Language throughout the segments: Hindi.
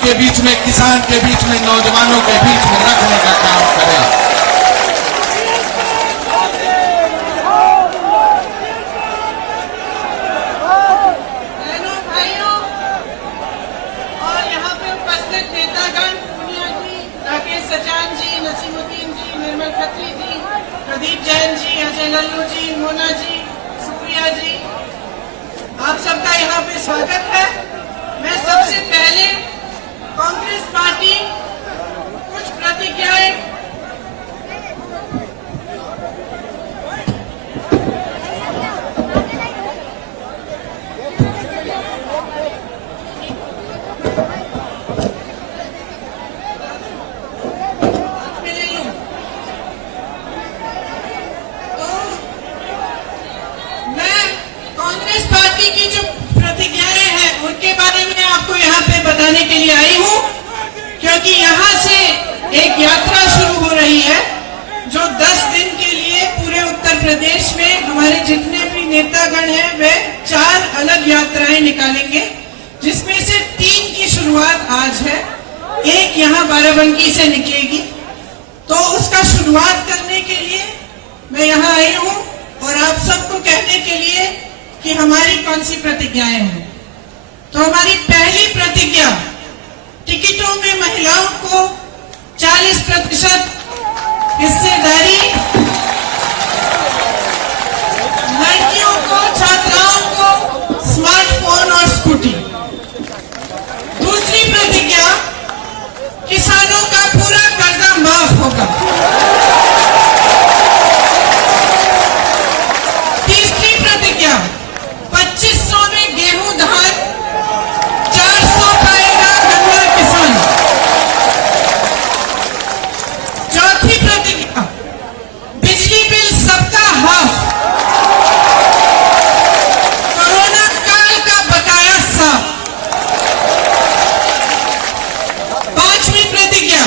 के बीच में, किसान के बीच में, नौजवानों के बीच में रखने का काम करें। बहनों, भाइयों और यहाँ पे उपस्थित नेतागण, पूनिया जी, राकेश सचान जी, नसीमुद्दीन जी, निर्मल खत्री जी, प्रदीप जैन जी, अजय लल्लू जी, मोना जी, सुप्रिया जी, आप सबका यहाँ पे स्वागत है। मैं सबसे पहले कांग्रेस पार्टी कुछ प्रतिज्ञाएं ले लूं। तो मैं कांग्रेस पार्टी की जो प्रतिज्ञाएं हैं उनके बारे में आपको यहाँ पे बताने के लिए आई हूँ, क्योंकि यहाँ से एक यात्रा शुरू हो रही है जो 10 दिन के लिए पूरे उत्तर प्रदेश में हमारे जितने भी नेतागण हैं वे 4 अलग यात्राएं निकालेंगे, जिसमें से 3 की शुरुआत आज है, एक यहाँ बाराबंकी से निकलेगी। तो उसका शुरुआत करने के लिए मैं यहाँ आई हूँ और आप सबको कहने के लिए कि हमारी कौन सी प्रतिज्ञाएं हैं। तो हमारी पहली प्रतिज्ञा, टिकटों में महिलाओं को 40% हिस्सेदारी, लड़कियों को, छात्राओं को स्मार्टफोन और स्कूटी। दूसरी प्रतिज्ञा, किसानों का पूरा कर्जा माफ होगा। तीसरी प्रतिज्ञा, 2500 में गेहूं, धान, 400 पाएगा गन्ना किसान। चौथी प्रतिज्ञा, बिजली बिल सबका हाफ, कोरोना काल का बकाया साफ। पांचवी प्रतिज्ञा,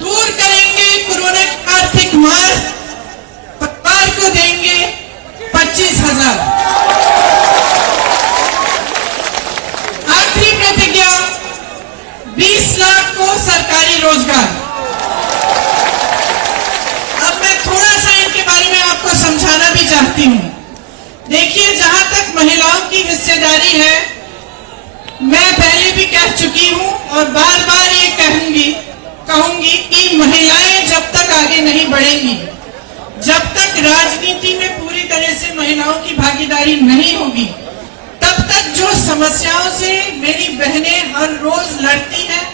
दूर करेंगे कोरोना की आर्थिक मार, परिवार को देंगे 25,000। आखिरी प्रतिज्ञा, 20 लाख को सरकारी रोजगार। अब मैं थोड़ा सा इनके बारे में आपको समझाना भी चाहती हूँ। देखिए, जहां तक महिलाओं की हिस्सेदारी है, मैं पहले भी कह चुकी हूँ और बार बार ये कहूंगी कि महिलाएं जब तक आगे नहीं बढ़ेंगी, जब तक राजनीति में पूरी तरह से महिलाओं की भागीदारी नहीं होगी, तब तक जो समस्याओं से मेरी बहनें हर रोज लड़ती हैं,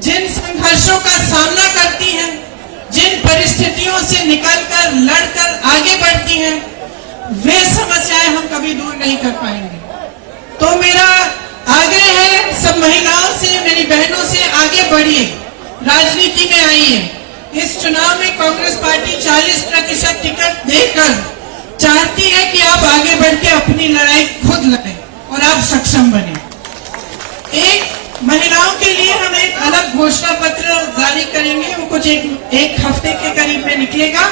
जिन संघर्षों का सामना करती हैं, जिन परिस्थितियों से निकलकर लड़कर आगे बढ़ती हैं, वे समस्याएं हम कभी दूर नहीं कर पाएंगे। तो मेरा आग्रह है सब महिलाओं से, मेरी बहनों से, आगे बढ़िए, राजनीति में आइए। इस चुनाव में कांग्रेस पार्टी 40% टिकट देकर चाहती है कि आप आगे बढ़ के अपनी लड़ाई खुद लड़ें और आप सक्षम बने। महिलाओं के लिए हम एक अलग घोषणा पत्र जारी करेंगे, वो कुछ एक हफ्ते के करीब में निकलेगा।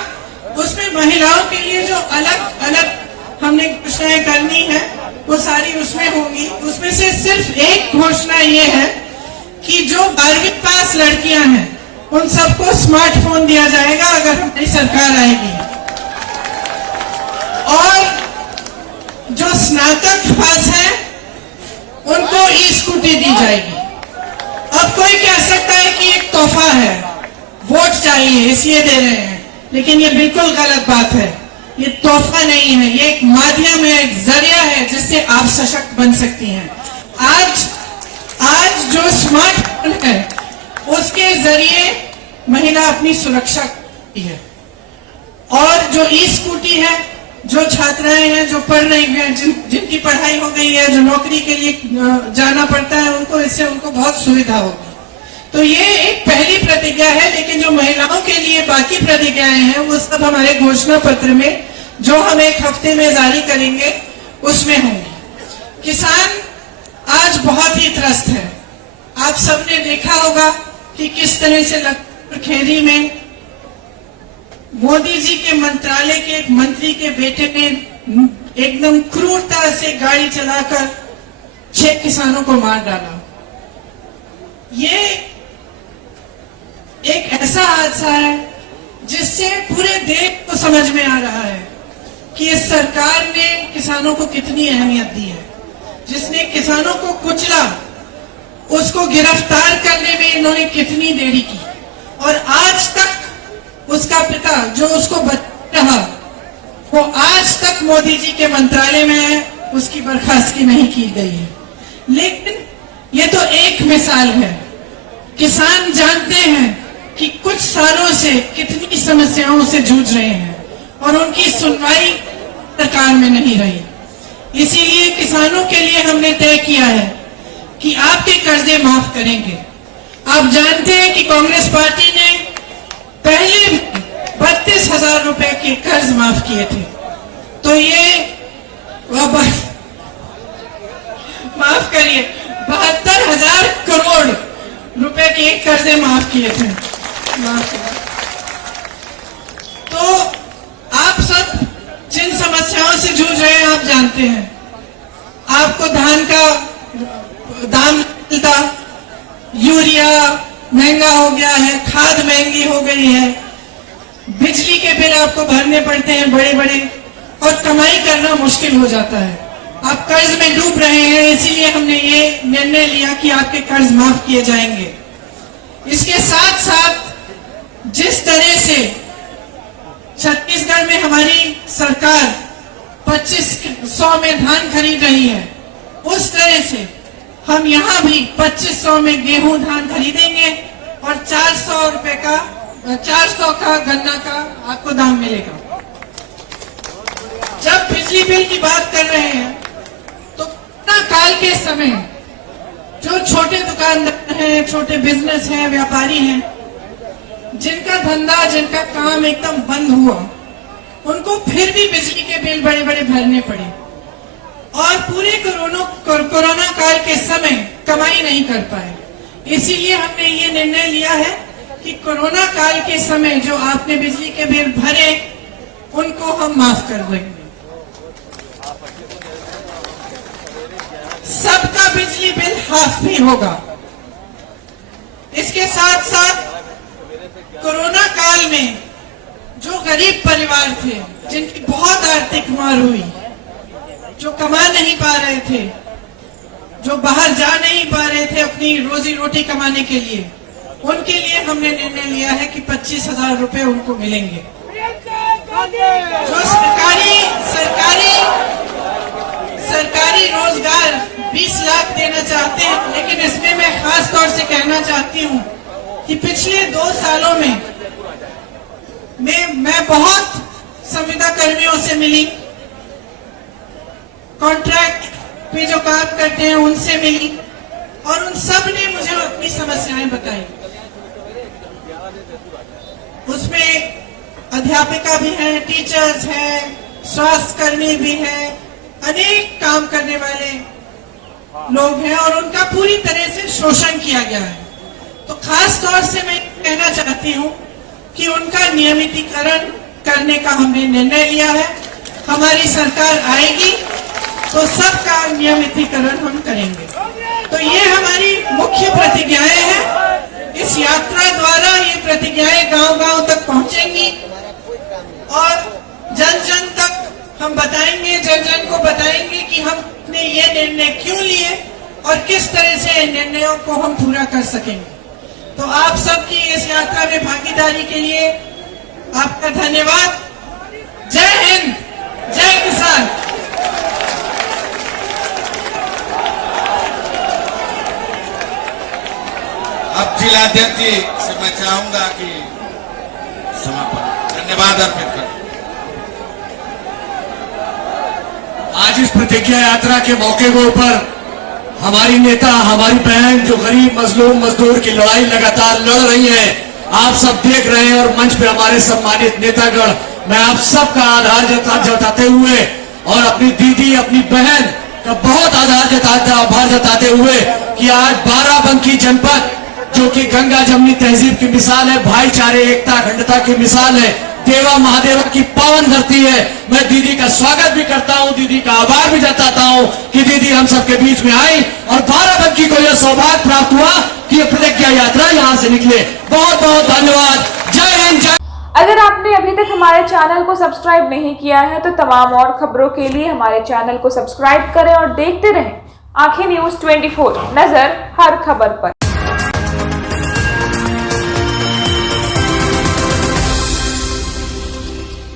उसमें महिलाओं के लिए जो अलग अलग हमने घोषणाएं करनी है वो सारी उसमें होंगी। उसमें से सिर्फ एक घोषणा ये है कि जो 12वीं पास लड़कियां हैं उन सबको स्मार्टफोन दिया जाएगा अगर हमारी सरकार आएगी, और जो स्नातक पास है उनको ई स्कूटी दी जाएगी। अब कोई कह सकता है कि एक तोहफा है, वोट चाहिए इसलिए दे रहे हैं, लेकिन ये बिल्कुल गलत बात है। ये तोहफा नहीं है, ये एक माध्यम है, एक जरिया है जिससे आप सशक्त बन सकती हैं। आज जो स्मार्टफोन है उसके जरिए महिला अपनी सुरक्षा करती है, और जो ई स्कूटी है, जो छात्राएं हैं जो पढ़ रही हैं, जिनकी पढ़ाई हो गई है, जो नौकरी के लिए जाना पड़ता है, उनको इससे उनको बहुत सुविधा होगी। तो ये एक पहली प्रतिज्ञा है, लेकिन जो महिलाओं के लिए बाकी प्रतिज्ञाएं हैं वो सब हमारे घोषणा पत्र में, जो हम एक हफ्ते में जारी करेंगे, उसमें होंगी। किसान आज बहुत ही त्रस्त है। आप सबने देखा होगा कि किस तरह से लखनऊ खेरी में मोदी जी के मंत्रालय के एक मंत्री के बेटे ने एकदम क्रूरता से गाड़ी चलाकर 6 किसानों को मार डाला। ये एक ऐसा हादसा है जिससे पूरे देश को समझ में आ रहा है कि इस सरकार ने किसानों को कितनी अहमियत दी है। जिसने किसानों को कुचला, उसको गिरफ्तार करने में इन्होंने कितनी देरी की, और आज तक उसका पिता जो उसको बचा रहा, वो आज तक मोदी जी के मंत्रालय में है, उसकी बर्खास्तगी नहीं की गई है। लेकिन ये तो एक मिसाल है। किसान जानते हैं कि कुछ सालों से कितनी समस्याओं से जूझ रहे हैं और उनकी सुनवाई सरकार में नहीं रही। इसीलिए किसानों के लिए हमने तय किया है कि आपके कर्जे माफ करेंगे। आप जानते हैं कि कांग्रेस पार्टी ने पहले 32,000 रुपए के कर्ज माफ किए थे, तो ये माफ करिए 72,000 करोड़ रुपए के कर्जे माफ किए थे। तो आप सब जिन समस्याओं से जूझ रहे हैं, आप जानते हैं। आपको धान का दाम मिलता, यूरिया महंगा हो गया है, खाद महंगी हो गई है, बिजली के बिल आपको भरने पड़ते हैं बड़े बड़े, और कमाई करना मुश्किल हो जाता है। आप कर्ज में डूब रहे हैं, इसीलिए हमने ये निर्णय लिया कि आपके कर्ज माफ किए जाएंगे। इसके साथ साथ जिस तरह से छत्तीसगढ़ में हमारी सरकार 2500 में धान खरीद रही है, उस तरह से हम यहाँ भी 2500 में गेहूं धान खरीदेंगे और 400 रुपए का 400 का गन्ना का आपको दाम मिलेगा। जब बिजली बिल की बात कर रहे हैं तो कोरोना काल के समय जो छोटे दुकानदार हैं, छोटे बिजनेस हैं, व्यापारी हैं, जिनका धंधा, जिनका काम एकदम बंद हुआ, उनको फिर भी बिजली के बिल बड़े बड़े भरने पड़े और पूरे कोरोना काल के समय कमाई नहीं कर पाए। इसीलिए हमने ये निर्णय लिया है कि कोरोना काल के समय जो आपने बिजली के बिल भरे, उनको हम माफ कर देंगे। सबका बिजली बिल हाफ भी होगा। इसके साथ साथ कोरोना काल में जो गरीब परिवार थे, जिनकी बहुत आर्थिक मार हुई, जो कमा नहीं पा रहे थे, जो बाहर जा नहीं पा रहे थे अपनी रोजी रोटी कमाने के लिए, उनके लिए हमने निर्णय लिया है कि 25,000 रुपए उनको मिलेंगे। जो सरकारी रोजगार 20 लाख देना चाहते हैं, लेकिन इसमें मैं खास तौर से कहना चाहती हूँ कि पिछले 2 सालों में मैं बहुत संविदा कर्मियों से मिली, कॉन्ट्रैक्ट पे जो काम करते हैं उनसे मिली, और उन सब ने मुझे अपनी समस्याएं बताई। उसमें अध्यापिका भी हैं, टीचर्स हैं, स्वास्थ्य कर्मी भी हैं, अनेक काम करने वाले लोग हैं, और उनका पूरी तरह से शोषण किया गया है। तो खास तौर से मैं कहना चाहती हूँ कि उनका नियमितीकरण करने का हमने निर्णय लिया है। हमारी सरकार आएगी तो सबका नियमितीकरण हम करेंगे। तो ये हमारी मुख्य प्रतिज्ञाएं हैं। इस यात्रा द्वारा ये प्रतिज्ञाएं गांव-गांव तक पहुंचेंगी और जन जन तक हम बताएंगे, जन जन को बताएंगे कि हमने ये निर्णय क्यों लिए और किस तरह से निर्णयों को हम पूरा कर सकेंगे। तो आप सबकी इस यात्रा में भागीदारी के लिए आपका धन्यवाद। जय हिंद, जय किसान। अब जिलाध्यक्ष जी से मैं चाहूंगा कि समापन धन्यवाद अर्पित करें। आज इस प्रतिज्ञा यात्रा के मौके के ऊपर हमारी नेता, हमारी बहन जो गरीब मजलूम मजदूर की लड़ाई लगातार लड़ रही है, आप सब देख रहे हैं, और मंच पे हमारे सम्मानित नेतागण, मैं आप सबका आभार जताते हुए और अपनी दीदी, अपनी बहन का बहुत आभार जताते हुए कि आज बाराबंकी जनपद जो कि गंगा जमनी तहजीब की मिसाल है, भाईचारे, एकता, अखंडता की मिसाल है, देवा महादेवा की पावन धरती है। मैं दीदी का स्वागत भी करता हूं, दीदी का आभार भी जताता हूं कि दीदी हम सबके बीच में आई और बाराबंकी को यह सौभाग्य प्राप्त हुआ कि यह प्रतिज्ञा यात्रा यहां से निकले। बहुत बहुत धन्यवाद। जय हिंद, जय। अगर आपने अभी तक हमारे चैनल को सब्सक्राइब नहीं किया है तो तमाम और खबरों के लिए हमारे चैनल को सब्सक्राइब करें और देखते रहें आंखें न्यूज़ 24, नजर हर खबर पर।